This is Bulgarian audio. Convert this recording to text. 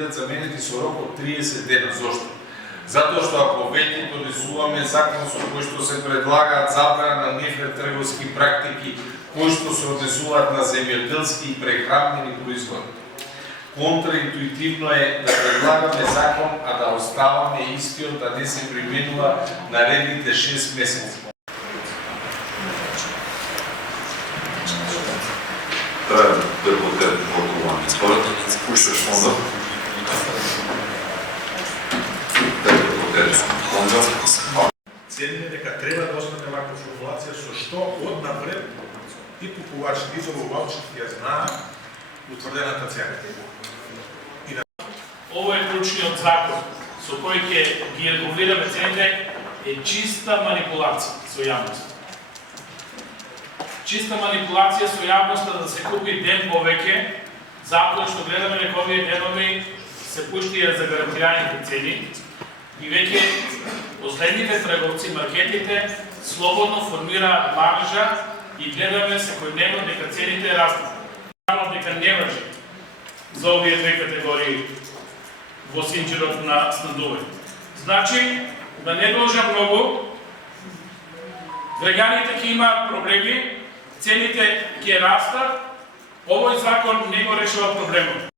бидат заменети со рок од 30 дена. Зошто? Затоа што ако веќе донесуваме закон со кој што се предлагаат забрана на нефер трговски практики кои што се однесуваат на земјоделски и прехранбени производи. Контраинтуитивно е да предлагаме закон, а да оставаме истиот да не се применува наредните 6 месеци. Трябва да бъде отговаряне. Според пушваш фонда. Ценим дека треба да остане ваква формулација со што однапред и купувачите и добавувачите ја знаат утврдената цена. Ово е клучниот закон со кој ќе ги регулираме цените е чиста манипулација со јавноста. Чиста манипулација со јавноста да се купи ден повеќе, затоа што гледаме дека овие денови се пуштија за гарантираните цени и веќе последните трговци, маркетите слободно формираат маржа и гледаме секојдневно дека цените растат. Само дека не важи за овие две категории во синџирот на снабдување. Значи, да не должа многу, граѓаните ќе имаат проблеми, цените ќе растат, овој закон не го решава проблемот.